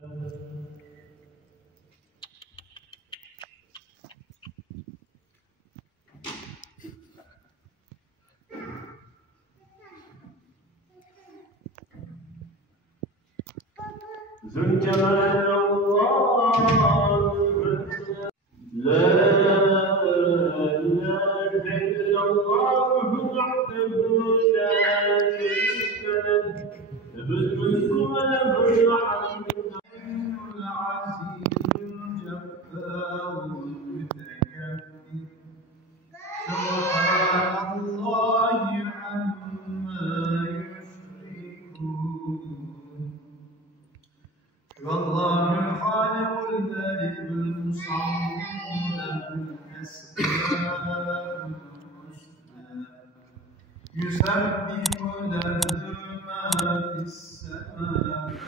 ذو الجلال الله لا إله إلا الله وحده لا شريك له له الملك وله الحمد العزيز الجبار المتكبر سبحان الله عما يشركون والله الخالق البارئ المصور له الأسماء الحسنى يسبح له ما في السماوات